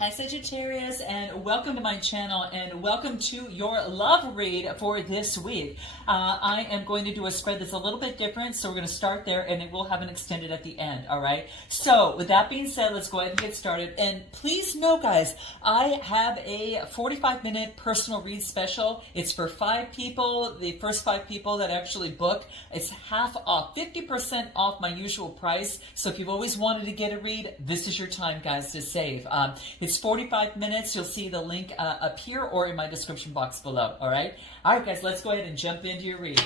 Hi Sagittarius, and welcome to my channel, and welcome to your love read for this week. I am going to do a spread that's a little bit different, so we're going to start there and it will have an extended at the end, all right? So with that being said, let's go ahead and get started. And please know, guys, I have a 45-minute personal read special. It's for 5 people. The first 5 people that actually book, it's half off, 50% off my usual price. So if you've always wanted to get a read, this is your time, guys, to save. It's 45 minutes. You'll see the link up here or in my description box below. All right, guys, let's go ahead and jump into your read.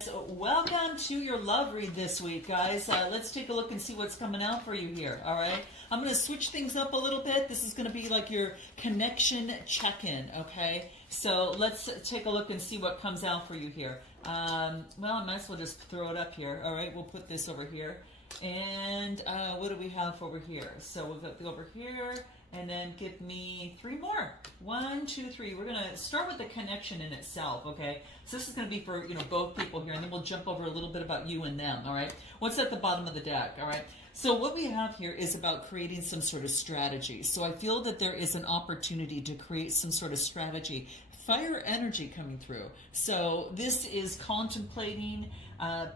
So welcome to your love read this week, guys. Let's take a look and see what's coming out for you here. All right, I'm going to switch things up a little bit. This is going to be like your connection check-in. Okay, so let's take a look and see what comes out for you here. Well, I might as well just throw it up here. All right, we'll put this over here. And what do we have over here? So we'll go over here. And then give me 3 more. 1, 2, 3. We're going to start with the connection in itself, okay? So this is going to be for, both people here, and then we'll jump over a little bit about you and them, all right? What's at the bottom of the deck, all right? So what we have here is about creating some sort of strategy. So I feel that there is an opportunity to create some sort of strategy. Fire energy coming through. So this is contemplating,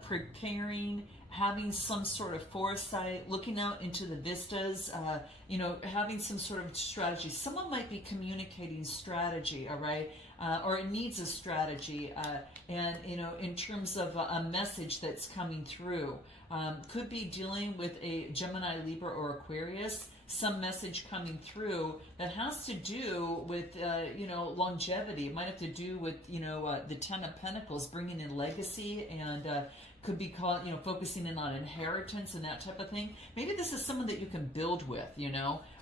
preparing, having some sort of foresight, looking out into the vistas, having some sort of strategy. Someone might be communicating strategy, all right? Or it needs a strategy, and, in terms of a message that's coming through. Could be dealing with a Gemini, Libra, or Aquarius. Some message coming through that has to do with, longevity. It might have to do with, the Ten of Pentacles, bringing in legacy, and could be called, focusing in on inheritance and that type of thing. Maybe this is someone that you can build with,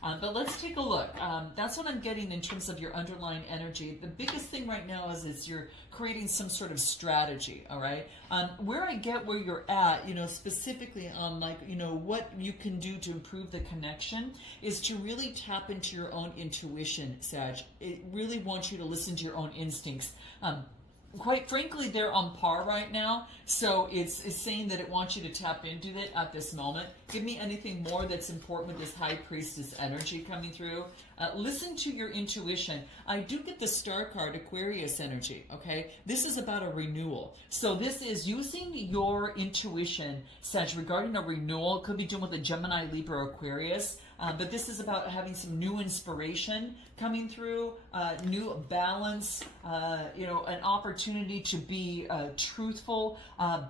but let's take a look. That's what I'm getting in terms of your underlying energy. The biggest thing right now is you're creating some sort of strategy, all right? Where I get where you're at, specifically on what you can do to improve the connection is to really tap into your own intuition, Sag. It really wants you to listen to your own instincts. Quite frankly, they're on par right now, so it's saying that it wants you to tap into it at this moment. Give me anything more that's important with this High Priestess energy coming through. Listen to your intuition. I do get the Star card, Aquarius energy, okay? This is about a renewal. So this is using your intuition, Sag, regarding a renewal. It could be doing with a Gemini, Libra, Aquarius. But this is about having some new inspiration coming through, new balance, an opportunity to be truthful,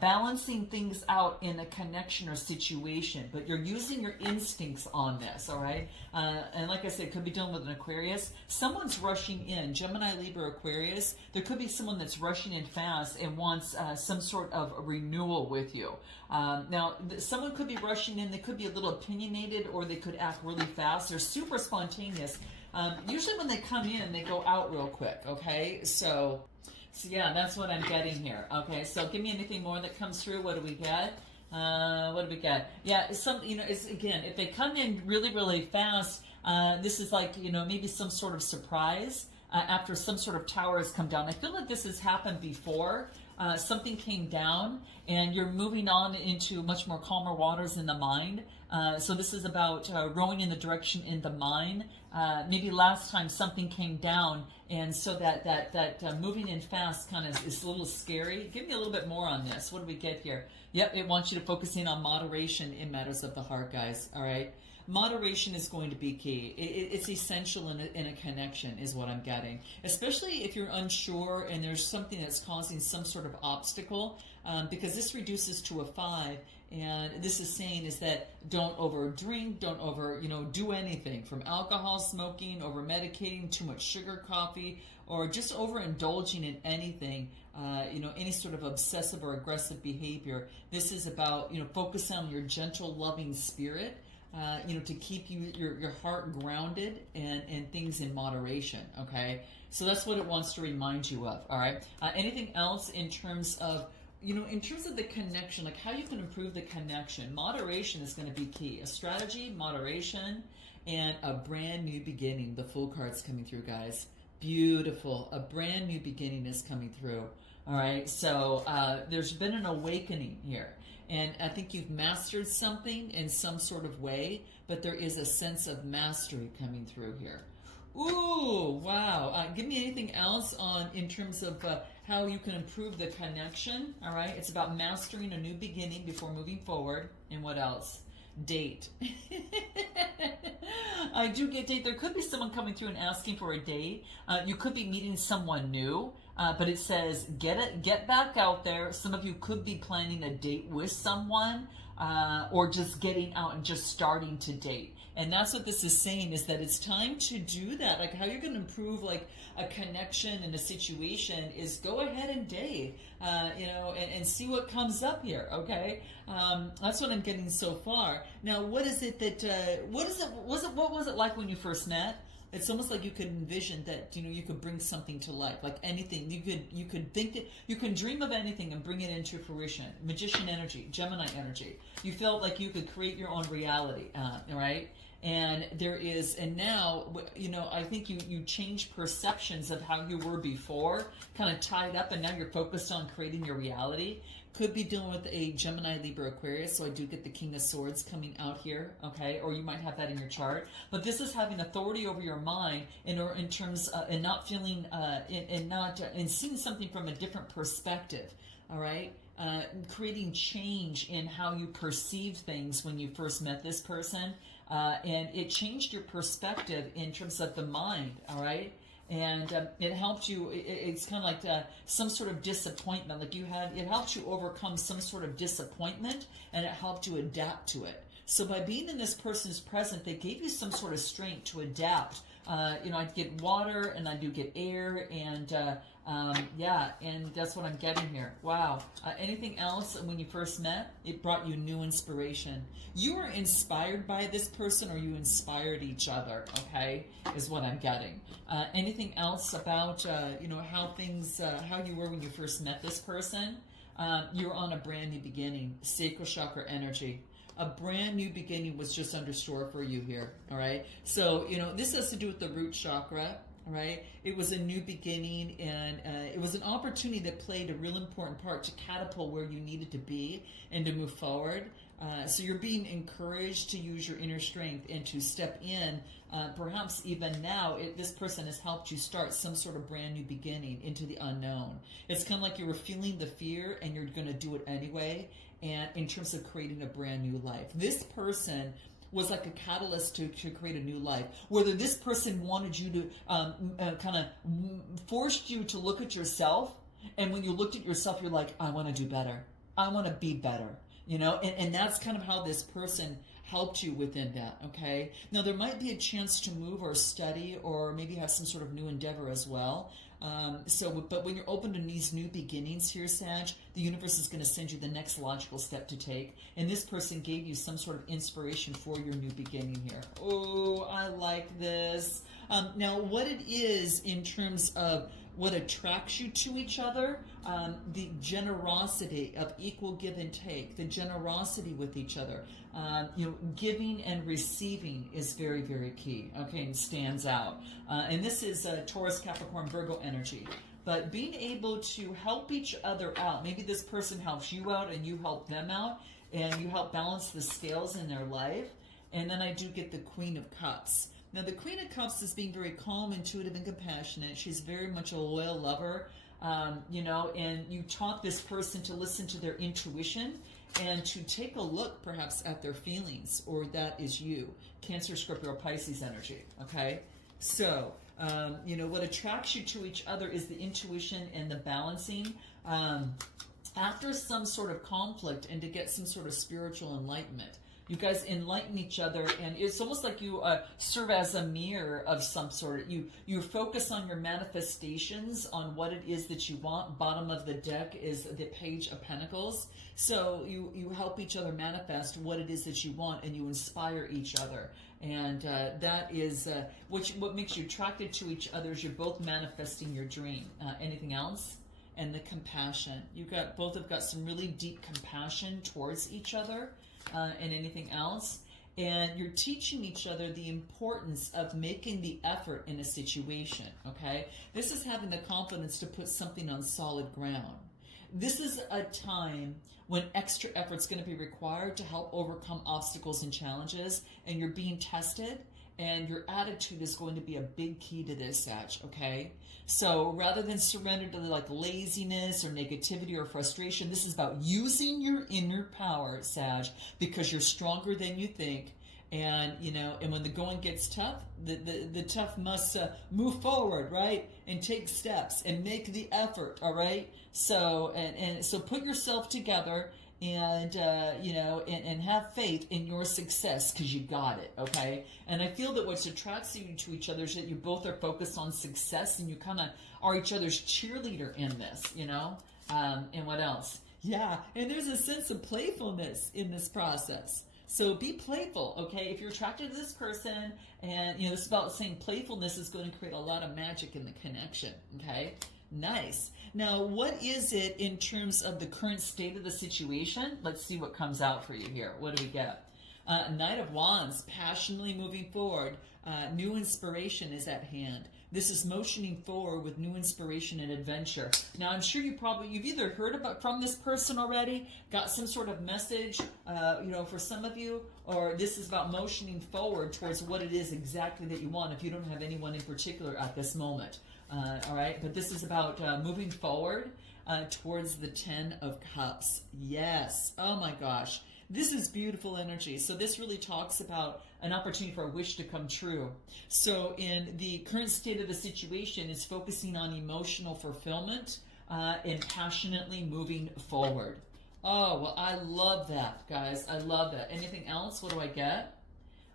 balancing things out in a connection or situation. But you're using your instincts on this, all right? And like I said, it could be dealing with an Aquarius. Someone's rushing in, Gemini, Libra, Aquarius. There could be someone that's rushing in fast and wants some sort of renewal with you. Now, someone could be rushing in. They could be a little opinionated, or they could act really fast. They're super spontaneous. Usually when they come in, they go out real quick, okay? So yeah, that's what I'm getting here. Okay, so give me anything more that comes through. What do we get? What do we get? Yeah, it's again, if they come in really, really fast, this is like, maybe some sort of surprise after some sort of tower has come down. I feel like this has happened before. Something came down and you're moving on into much more calmer waters in the mind. So this is about rowing in the direction in the mind. Maybe last time something came down, and so that moving in fast kind of is a little scary. Give me a little bit more on this. What do we get here? Yep, it wants you to focus in on moderation in matters of the heart, guys. All right. Moderation is going to be key. It's essential in a connection is what I'm getting. Especially if you're unsure and there's something that's causing some sort of obstacle, because this reduces to a 5. And this is saying is that don't over drink, don't over, do anything from alcohol, smoking, over medicating, too much sugar, coffee, or just overindulging in anything, any sort of obsessive or aggressive behavior. This is about, focus on your gentle, loving spirit. To keep your heart grounded and things in moderation, okay? So that's what it wants to remind you of, all right? Anything else in terms of, in terms of the connection, like how you can improve the connection? Moderation is going to be key. A strategy, moderation, and a brand new beginning. The Fool card's coming through, guys. Beautiful. A brand new beginning is coming through, all right? So there's been an awakening here. And I think you've mastered something in some sort of way, but there is a sense of mastery coming through here. Ooh, wow. Give me anything else in terms of how you can improve the connection. All right. It's about mastering a new beginning before moving forward. And what else? Date. I do get date. There could be someone coming through and asking for a date. You could be meeting someone new, but it says get back out there. Some of you could be planning a date with someone, or just getting out and just starting to date. And that's what this is saying, is that it's time to do that. Like, how you're going to improve like a connection in a situation is go ahead and date, and see what comes up here. Okay. That's what I'm getting so far. Now, what is it that, what was it like when you first met? It's almost like you could envision that, you could bring something to life, like anything. You could think that you can dream of anything and bring it into fruition. Magician energy, Gemini energy. You felt like you could create your own reality, right? And now, I think you changed perceptions of how you were before, kind of tied up, and now you're focused on creating your reality. Could be dealing with a Gemini, Libra, Aquarius, so I do get the King of Swords coming out here, okay? Or you might have that in your chart. But this is having authority over your mind in terms and not feeling, and seeing something from a different perspective, all right? Creating change in how you perceive things when you first met this person, and it changed your perspective in terms of the mind, all right? And it helped you. It's kind of like some sort of disappointment. Like it helped you overcome some sort of disappointment, and it helped you adapt to it. So by being in this person's presence, they gave you some sort of strength to adapt. I get water, and I do get air, and and that's what I'm getting here. Wow. Anything else when you first met? It brought you new inspiration. You were inspired by this person, or you inspired each other, okay, is what I'm getting. Anything else about, how you were when you first met this person? You're on a brand new beginning, sacral chakra energy. A brand new beginning was just understood for you here, all right? So, this has to do with the root chakra, all right? It was a new beginning, and it was an opportunity that played a real important part to catapult where you needed to be and to move forward. So you're being encouraged to use your inner strength and to step in. Perhaps even now, this person has helped you start some sort of brand new beginning into the unknown. It's kind of like you were feeling the fear, and you're going to do it anyway. And in terms of creating a brand new life, this person was like a catalyst to create a new life. Whether this person wanted you to kind of forced you to look at yourself, and when you looked at yourself, you're like, I want to do better. I want to be better. And that's kind of how this person helped you within that, okay? Now, there might be a chance to move or study, or maybe have some sort of new endeavor as well. But when you're open to these new beginnings here, Sag, the universe is going to send you the next logical step to take. And this person gave you some sort of inspiration for your new beginning here. Oh, I like this. Now, what it is in terms of what attracts you to each other, the generosity of equal give and take, the generosity with each other, giving and receiving is very, very key, okay, and stands out. And this is Taurus, Capricorn, Virgo energy. But being able to help each other out, maybe this person helps you out and you help them out, and you help balance the scales in their life. And then I do get the Queen of Cups. Now, the Queen of Cups is being very calm, intuitive, and compassionate. She's very much a loyal lover, and you taught this person to listen to their intuition and to take a look, perhaps, at their feelings, or that is you. Cancer, Scorpio, Pisces energy, okay? So, what attracts you to each other is the intuition and the balancing. After some sort of conflict, and to get some sort of spiritual enlightenment. You guys enlighten each other, and it's almost like you serve as a mirror of some sort. You focus on your manifestations, on what it is that you want. Bottom of the deck is the Page of Pentacles. So you help each other manifest what it is that you want, and you inspire each other. And that is what makes you attracted to each other, is you're both manifesting your dream. Anything else? And the compassion. Both have got some really deep compassion towards each other. And anything else, and you're teaching each other the importance of making the effort in a situation, okay? This is having the confidence to put something on solid ground. This is a time when extra effort's going to be required to help overcome obstacles and challenges, and you're being tested, and your attitude is going to be a big key to this, Sag, okay? So rather than surrender to like laziness or negativity or frustration, this is about using your inner power, Sag, because you're stronger than you think. And, you know, and when the going gets tough, the tough must move forward, right? And take steps and make the effort, all right? So, and so put yourself together and, you know, and have faith in your success, because you got it, okay? And I feel that what attracts you to each other is that you both are focused on success, and you kind of are each other's cheerleader in this, you know? And what else? Yeah, and there's a sense of playfulness in this process. So be playful, okay? If you're attracted to this person, and, you know, it's about saying playfulness is going to create a lot of magic in the connection, okay? Nice. Now, what is it in terms of the current state of the situation? Let's see what comes out for you here. What do we get? Knight of Wands, passionately moving forward. New inspiration is at hand. This is motioning forward with new inspiration and adventure. Now, I'm sure you've either heard about from this person already, got some sort of message, you know, for some of you, or this is about motioning forward towards what it is exactly that you want if you don't have anyone in particular at this moment. All right, but this is about moving forward towards the 10 of Cups. Yes. Oh my gosh. This is beautiful energy. So this really talks about an opportunity for a wish to come true. So in the current state of the situation is focusing on emotional fulfillment and passionately moving forward. Oh, well, I love that, guys. I love that. Anything else? What do I get?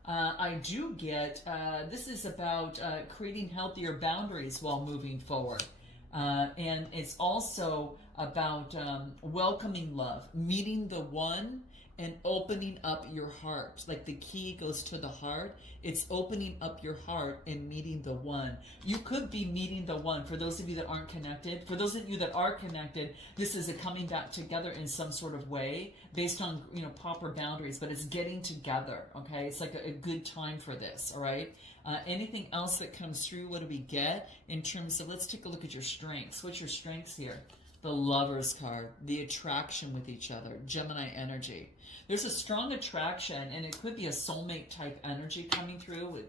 I do get, this is about creating healthier boundaries while moving forward. And it's also about welcoming love, meeting the one, and opening up your heart. Like the key goes to the heart. It's opening up your heart and meeting the one. You could be meeting the one. For those of you that aren't connected, for those of you that are connected, this is a coming back together in some sort of way based on, you know, proper boundaries, but it's getting together, okay? It's like a good time for this, all right? Anything else that comes through, what do we get in terms of, let's take a look at your strengths. What's your strengths here? The Lovers card, the attraction with each other, Gemini energy. There's a strong attraction, and it could be a soulmate type energy coming through. With,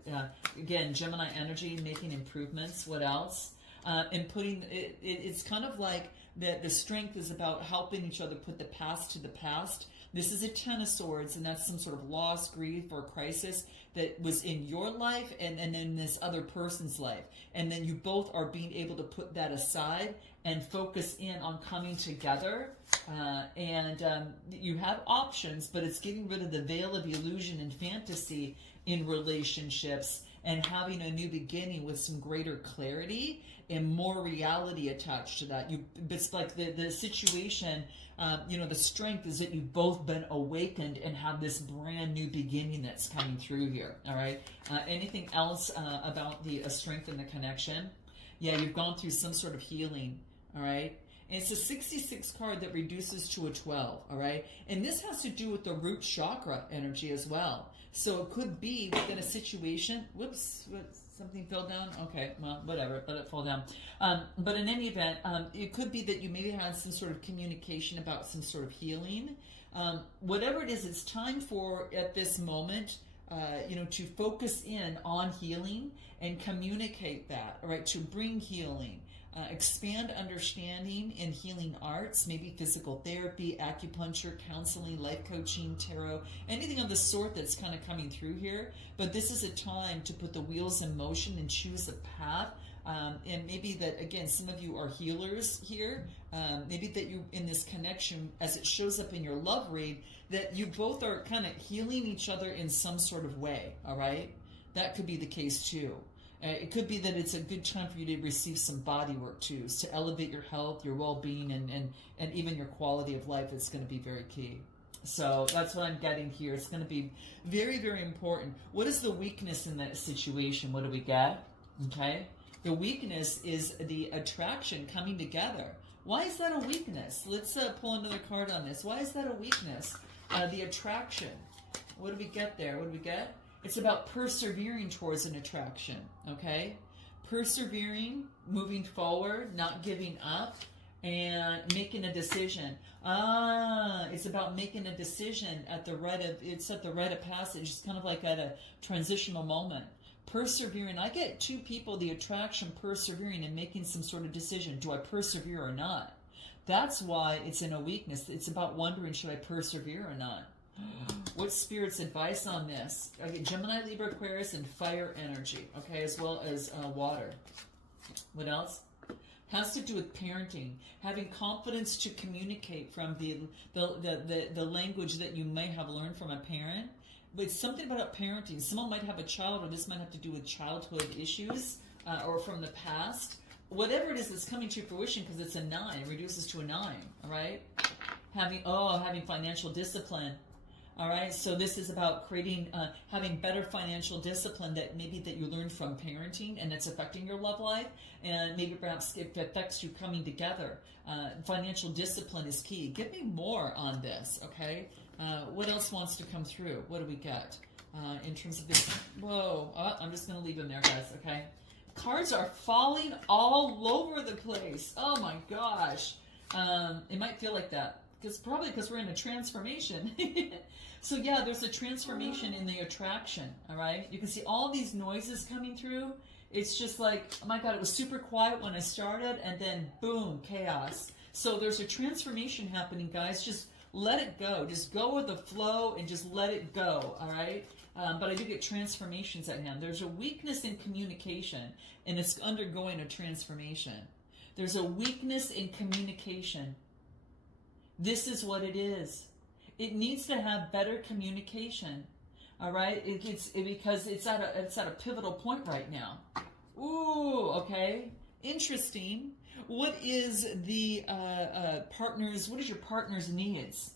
again, Gemini energy, making improvements. What else? And putting it's kind of like the strength is about helping each other put the past to the past. This is a 10 of Swords, and that's some sort of loss, grief, or crisis that was in your life and in this other person's life. And then you both are being able to put that aside and focus in on coming together. You have options, but it's getting rid of the veil of illusion and fantasy in relationships and having a new beginning with some greater clarity and more reality attached to that. It's like the situation, you know, the strength is that you've both been awakened and have this brand new beginning that's coming through here, all right? Anything else about the strength and the connection? Yeah, you've gone through some sort of healing, all right? And it's a 66 card that reduces to a 12, all right? And this has to do with the root chakra energy as well. So it could be within a situation, whoops, something fell down? Okay, well, whatever, let it fall down. But in any event, it could be that you maybe had some sort of communication about some sort of healing. Whatever it is, it's time for, at this moment, you know, to focus in on healing and communicate that, all right, to bring healing. Expand understanding in healing arts, maybe physical therapy, acupuncture, counseling, life coaching, tarot, anything of the sort that's kind of coming through here. But this is a time to put the wheels in motion and choose a path. And maybe that, again, some of you are healers here. Maybe that you, in this connection, as it shows up in your love read, that you both are kind of healing each other in some sort of way, all right? That could be the case too. It could be that it's a good time for you to receive some body work too, to elevate your health, your well-being, and even your quality of life. It's going to be very key. So that's what I'm getting here. It's going to be very, very important. What is the weakness in that situation? What do we get? Okay. The weakness is the attraction coming together. Why is that a weakness? Let's pull another card on this. Why is that a weakness? The attraction. What do we get there? What do we get? It's about persevering towards an attraction, okay? Persevering, moving forward, not giving up, and making a decision. It's about making a decision at the rite of passage. It's kind of like at a transitional moment. Persevering. I get two people, the attraction, persevering and making some sort of decision. Do I persevere or not? That's why it's in a weakness. It's about wondering, should I persevere or not? What's Spirit's advice on this? Okay, Gemini, Libra, Aquarius, and fire energy. Okay, as well as water. What else? Has to do with parenting, having confidence to communicate from the language that you may have learned from a parent. But it's something about parenting. Someone might have a child, or this might have to do with childhood issues or from the past. Whatever it is that's coming to fruition, because it's a 9, it reduces to a 9. All right, having financial discipline. All right, so this is about creating, having better financial discipline that you learned from parenting, and it's affecting your love life, and maybe perhaps it affects you coming together. Financial discipline is key. Give me more on this, okay? What else wants to come through? What do we get in terms of this? Whoa, I'm just going to leave them there, guys, okay? Cards are falling all over the place. Oh my gosh. It might feel like that. Probably because we're in a transformation. So yeah, there's a transformation in the attraction, all right? You can see all these noises coming through. It's just like, oh my God, it was super quiet when I started, and then boom, chaos. So there's a transformation happening, guys. Just let it go. Just go with the flow and just let it go, all right? But I do get transformations at hand. There's a weakness in communication, and it's undergoing a transformation. There's a weakness in communication. This is what it is. It needs to have better communication. All right, because it's at a pivotal point right now. Ooh, okay, interesting. What is the partner's? What is your partner's needs?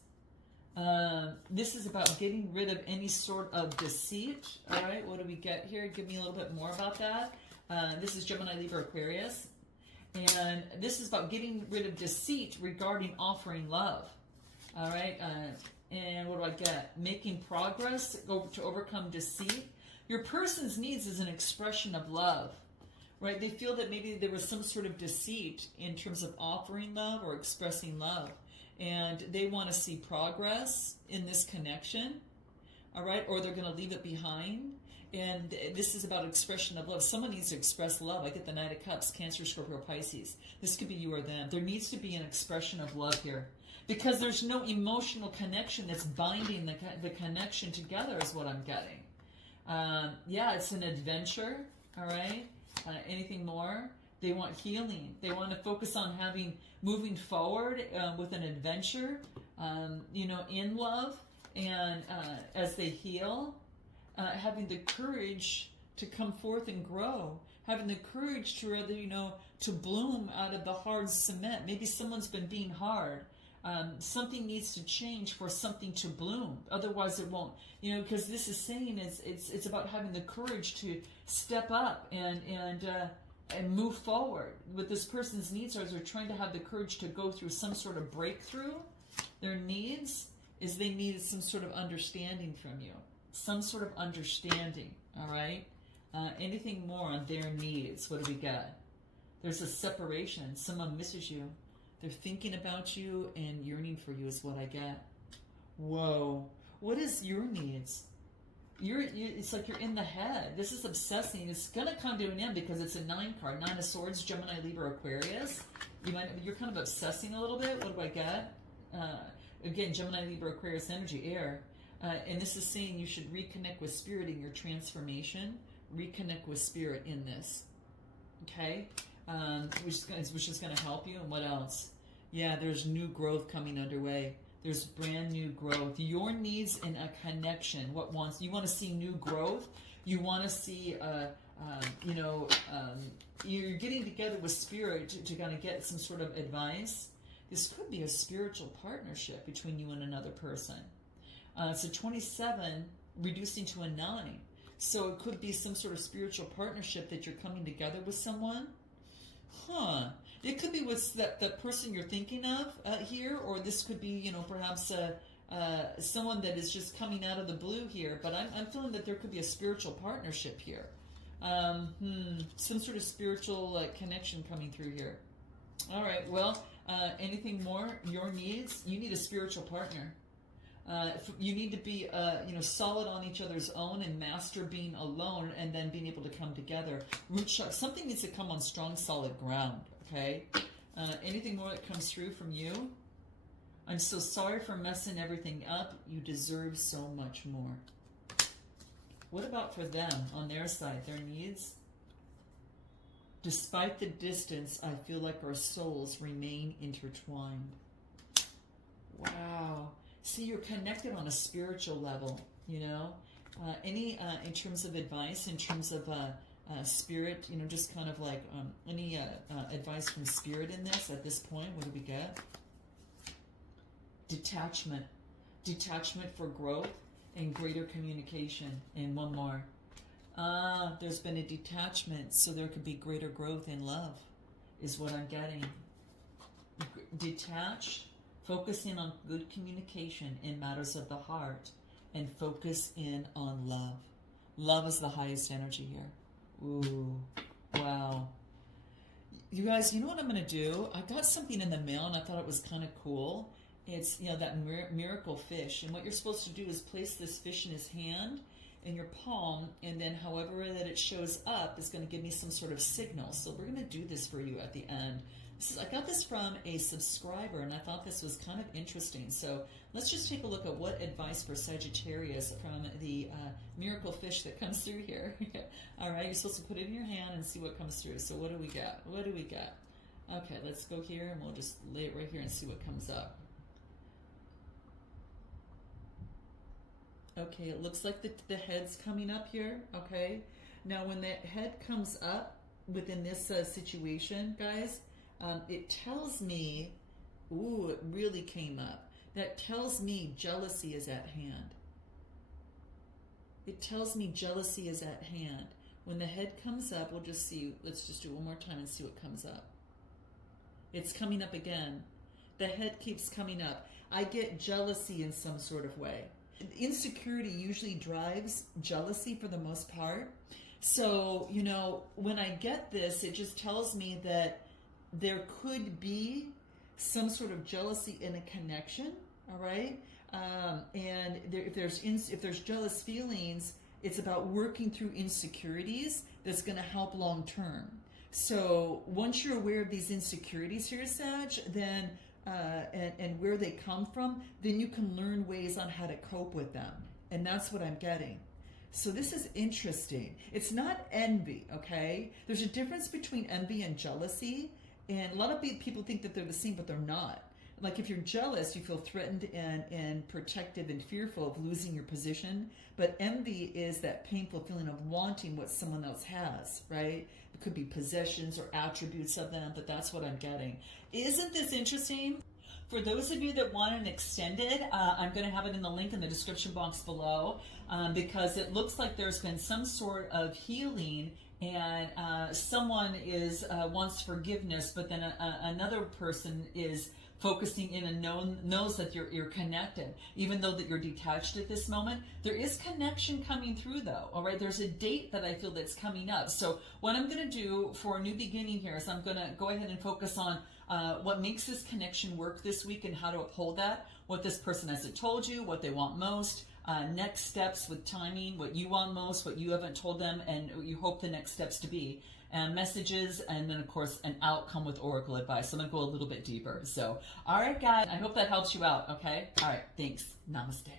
This is about getting rid of any sort of deceit. All right, what do we get here? Give me a little bit more about that. This is Gemini, Libra, Aquarius. And this is about getting rid of deceit regarding offering love. All right. And what do I get? Making progress to overcome deceit. Your person's needs is an expression of love, right? They feel that maybe there was some sort of deceit in terms of offering love or expressing love. And they want to see progress in this connection. All right. Or they're going to leave it behind. And this is about expression of love. Someone needs to express love. I get the Knight of Cups, Cancer, Scorpio, Pisces. This could be you or them. There needs to be an expression of love here. Because there's no emotional connection that's binding the connection together is what I'm getting. Yeah, it's an adventure, all right? Anything more? They want healing. They want to focus on moving forward with an adventure, in love. And as they heal, having the courage to come forth and grow, having the courage to rather, to bloom out of the hard cement. Maybe someone's been being hard. Something needs to change for something to bloom. Otherwise, it won't. Because this is saying it's about having the courage to step up and move forward. What this person's needs are, is they're trying to have the courage to go through some sort of breakthrough. Their needs is they need some sort of understanding from you. Some sort of understanding, all right? Anything more on their needs? What do we got? There's a separation. Someone misses you. They're thinking about you and yearning for you is what I get. Whoa. What is your needs? It's like you're in the head. This is obsessing. It's going to come to an end because it's a 9 card. 9 of Swords, Gemini, Libra, Aquarius. You're kind of obsessing a little bit. What do I get? Again, Gemini, Libra, Aquarius energy, air. And this is saying you should reconnect with Spirit in your transformation. Reconnect with Spirit in this. Okay? Which is going to help you. And what else? Yeah, there's new growth coming underway. There's brand new growth. Your needs in a connection. You want to see new growth. You want to see, you're getting together with Spirit to kind of get some sort of advice. This could be a spiritual partnership between you and another person. So 27 reducing to a 9. So it could be some sort of spiritual partnership that you're coming together with someone. It could be with that person you're thinking of here, or this could be, perhaps someone that is just coming out of the blue here. But I'm feeling that there could be a spiritual partnership here. Some sort of spiritual connection coming through here. All right. Well, anything more? Your needs? You need a spiritual partner. You need to be, solid on each other's own and master being alone and then being able to come together. Root chakra. Something needs to come on strong, solid ground. Okay. Anything more that comes through from you? I'm so sorry for messing everything up. You deserve so much more. What about for them on their side? Their needs? Despite the distance, I feel like our souls remain intertwined. Wow. See, you're connected on a spiritual level, you know. Any in terms of advice, in terms of spirit, just kind of like any advice from spirit in this at this point? What do we get? Detachment. Detachment for growth and greater communication. And one more. There's been a detachment, so there could be greater growth in love, is what I'm getting. Detach. Focus in on good communication in matters of the heart and focus in on love. Love is the highest energy here. Ooh, wow. You guys, you know what I'm going to do? I got something in the mail and I thought it was kind of cool. It's, that miracle fish. And what you're supposed to do is place this fish in his hand, in your palm, and then however that it shows up is going to give me some sort of signal. So we're going to do this for you at the end. I got this from a subscriber, and I thought this was kind of interesting. So let's just take a look at what advice for Sagittarius from the miracle fish that comes through here. All right, you're supposed to put it in your hand and see what comes through. So what do we got? What do we got? Okay, let's go here, and we'll just lay it right here and see what comes up. Okay, it looks like the head's coming up here, okay? Now, when that head comes up within this situation, guys, it tells me, ooh, it really came up. That tells me jealousy is at hand. It tells me jealousy is at hand. When the head comes up, we'll just see, let's just do it one more time and see what comes up. It's coming up again. The head keeps coming up. I get jealousy in some sort of way. Insecurity usually drives jealousy for the most part. So, when I get this, it just tells me that there could be some sort of jealousy in a connection, all right? And if there's jealous feelings, it's about working through insecurities that's going to help long term. So once you're aware of these insecurities here, Sag, then and where they come from, then you can learn ways on how to cope with them. And that's what I'm getting. So this is interesting. It's not envy, okay? There's a difference between envy and jealousy. And a lot of people think that they're the same, but they're not. Like if you're jealous, you feel threatened and protective and fearful of losing your position. But envy is that painful feeling of wanting what someone else has, right? It could be possessions or attributes of them, but that's what I'm getting. Isn't this interesting? For those of you that want an extended, I'm going to have it in the link in the description box below because it looks like there's been some sort of healing and someone wants forgiveness, but then another person is focusing in and knows that you're connected, even though that you're detached at this moment. There is connection coming through though, all right? There's a date that I feel that's coming up. So what I'm going to do for a new beginning here is I'm going to go ahead and focus on what makes this connection work this week and how to uphold that, what this person hasn't told you, what they want most, next steps with timing, what you want most, what you haven't told them, and you hope the next steps to be, and messages, and then of course an outcome with oracle advice. So I'm going to go a little bit deeper. So, all right, guys, I hope that helps you out, okay? All right, thanks. Namaste.